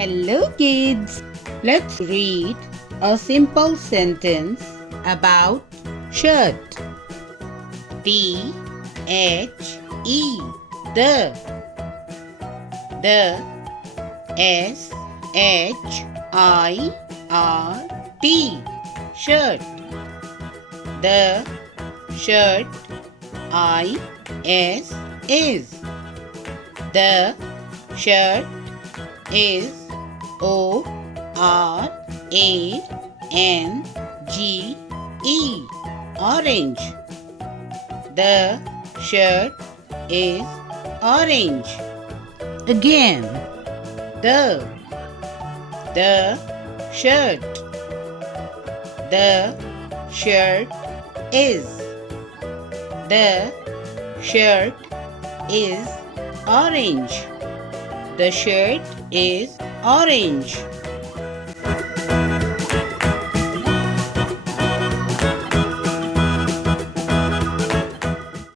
Hello, kids. Let's read a simple sentence about shirt. The the shirt, shirt. The shirt is. The shirt is orange, orange. The shirt is orange. Again, the shirt. The shirt is. The shirt is orange. The shirt is orange.